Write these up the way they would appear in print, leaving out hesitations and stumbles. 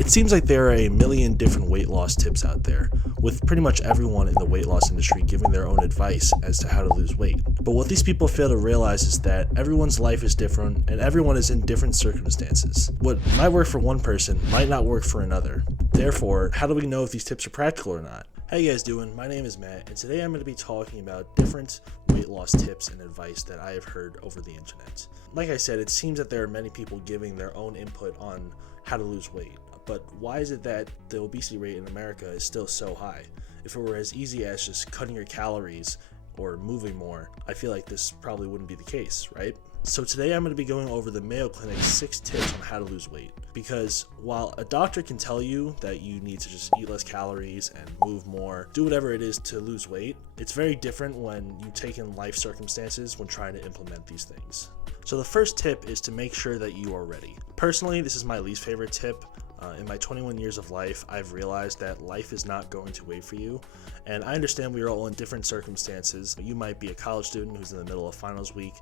It seems like there are a million different weight loss tips out there, with pretty much everyone in the weight loss industry giving their own advice as to how to lose weight. But what these people fail to realize is that everyone's life is different and everyone is in different circumstances. What might work for one person might not work for another. Therefore, how do we know if these tips are practical or not? How you guys doing? My name is Matt, and today I'm going to be talking about different weight loss tips and advice that I have heard over the internet. Like I said, it seems that there are many people giving their own input on how to lose weight. But why is it that the obesity rate in America is still so high? If it were as easy as just cutting your calories or moving more, I feel like this probably wouldn't be the case, right? So today I'm going to be going over the Mayo Clinic's 6 tips on how to lose weight. Because while a doctor can tell you that you need to just eat less calories and move more, do whatever it is to lose weight, it's very different when you take in life circumstances when trying to implement these things. So the first tip is to make sure that you are ready. Personally, this is my least favorite tip. In my 21 years of life, I've realized that life is not going to wait for you. And I understand we are all in different circumstances. You might be a college student who's in the middle of finals week.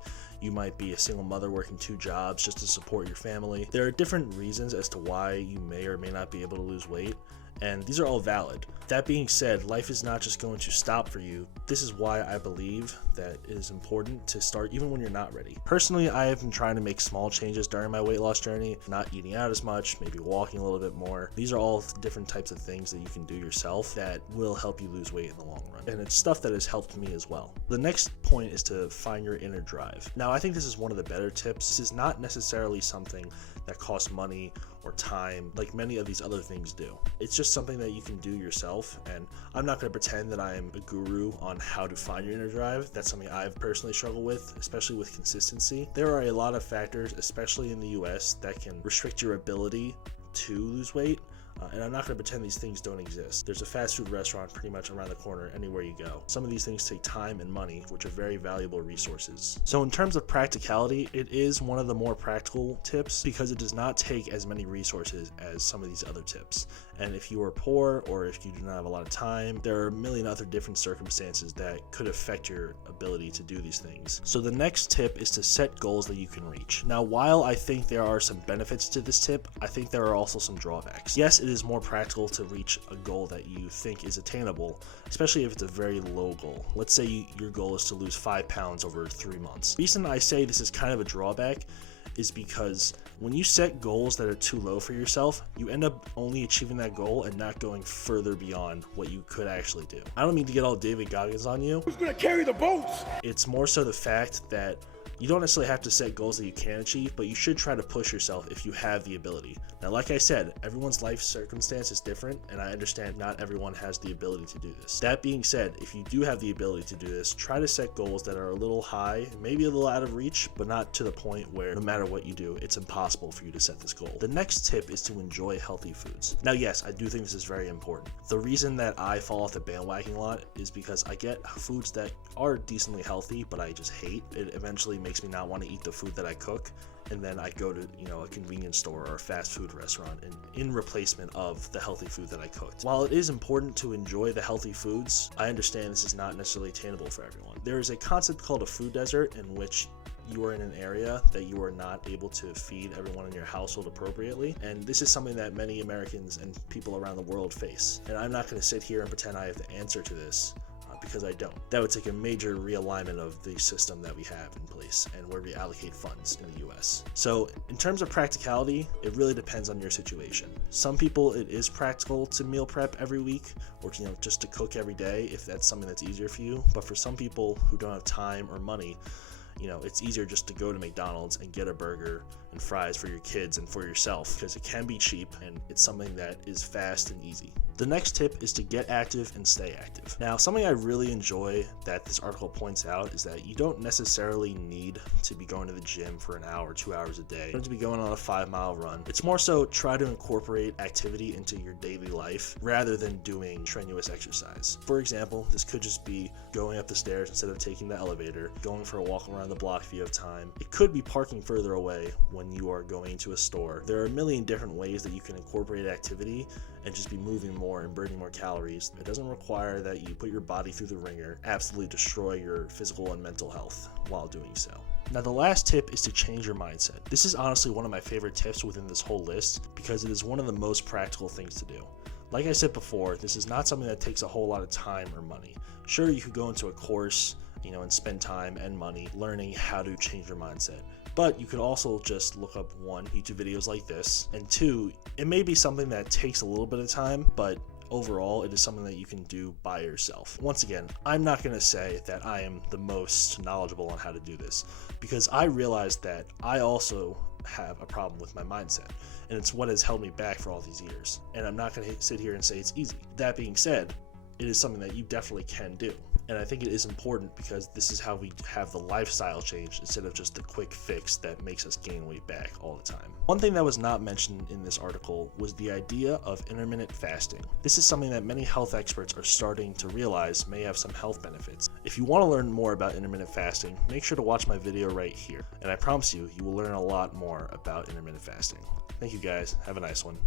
You might be a single mother working 2 jobs just to support your family. There are different reasons as to why you may or may not be able to lose weight, and these are all valid. That being said, life is not just going to stop for you. This is why I believe that it is important to start even when you're not ready. Personally, I have been trying to make small changes during my weight loss journey, not eating out as much, maybe walking a little bit more. These are all different types of things that you can do yourself that will help you lose weight in the long run. And it's stuff that has helped me as well. The next point is to find your inner drive. Now, I think this is one of the better tips. This is not necessarily something that costs money or time like many of these other things do. It's just something that you can do yourself, and I'm not going to pretend that I am a guru on how to find your inner drive. That's something I've personally struggled with, especially with consistency. There are a lot of factors, especially in the US, that can restrict your ability to lose weight. And I'm not going to pretend these things don't exist. There's a fast food restaurant pretty much around the corner anywhere you go. Some of these things take time and money, which are very valuable resources. So in terms of practicality, it is one of the more practical tips because it does not take as many resources as some of these other tips. And if you are poor or if you do not have a lot of time, there are a million other different circumstances that could affect your ability to do these things. So the next tip is to set goals that you can reach. Now, while I think there are some benefits to this tip, I think there are also some drawbacks. Yes, it is more practical to reach a goal that you think is attainable, especially if it's a very low goal. Let's say your goal is to lose 5 pounds over 3 months. The reason I say this is kind of a drawback is because when you set goals that are too low for yourself, you end up only achieving that goal and not going further beyond what you could actually do. I don't mean to get all David Goggins on you. Who's gonna carry the boats? It's more so the fact that you don't necessarily have to set goals that you can achieve, but you should try to push yourself if you have the ability. Now, like I said, everyone's life circumstance is different, and I understand not everyone has the ability to do this. That being said, if you do have the ability to do this, try to set goals that are a little high, maybe a little out of reach, but not to the point where no matter what you do, it's impossible for you to set this goal. The next tip is to enjoy healthy foods. Now, yes, I do think this is very important. The reason that I fall off the bandwagon a lot is because I get foods that are decently healthy, but I just hate. It eventually makes me not want to eat the food that I cook, and then I go to a convenience store or a fast food restaurant in replacement of the healthy food that I cooked. While it is important to enjoy the healthy foods, I understand this is not necessarily attainable for everyone. There is a concept called a food desert in which you are in an area that you are not able to feed everyone in your household appropriately, and this is something that many Americans and people around the world face. And I'm not going to sit here and pretend I have the answer to this, because I don't. That would take a major realignment of the system that we have in place and where we allocate funds in the US. So in terms of practicality, it really depends on your situation. Some people, it is practical to meal prep every week or just to cook every day if that's something that's easier for you. But for some people who don't have time or money, it's easier just to go to McDonald's and get a burger and fries for your kids and for yourself because it can be cheap and it's something that is fast and easy. The next tip is to get active and stay active. Now, something I really enjoy that this article points out is that you don't necessarily need to be going to the gym for an hour, 2 hours a day. You don't have to be going on a 5-mile run. It's more so try to incorporate activity into your daily life rather than doing strenuous exercise. For example, this could just be going up the stairs instead of taking the elevator, going for a walk around the block if you have time. It could be parking further away when you are going to a store. There are a million different ways that you can incorporate activity and just be moving more and burning more calories. It doesn't require that you put your body through the ringer, absolutely destroy your physical and mental health while doing so. Now the last tip is to change your mindset. This is honestly one of my favorite tips within this whole list because it is one of the most practical things to do. Like I said before, this is not something that takes a whole lot of time or money. Sure, you could go into a course, and spend time and money learning how to change your mindset. But you could also just look up one, YouTube videos like this, and two, it may be something that takes a little bit of time, but overall, it is something that you can do by yourself. Once again, I'm not going to say that I am the most knowledgeable on how to do this, because I realized that I also have a problem with my mindset, and it's what has held me back for all these years. And I'm not going to sit here and say it's easy. That being said, it is something that you definitely can do. And I think it is important because this is how we have the lifestyle change instead of just the quick fix that makes us gain weight back all the time. One thing that was not mentioned in this article was the idea of intermittent fasting. This is something that many health experts are starting to realize may have some health benefits. If you want to learn more about intermittent fasting, make sure to watch my video right here. And I promise you, you will learn a lot more about intermittent fasting. Thank you guys. Have a nice one.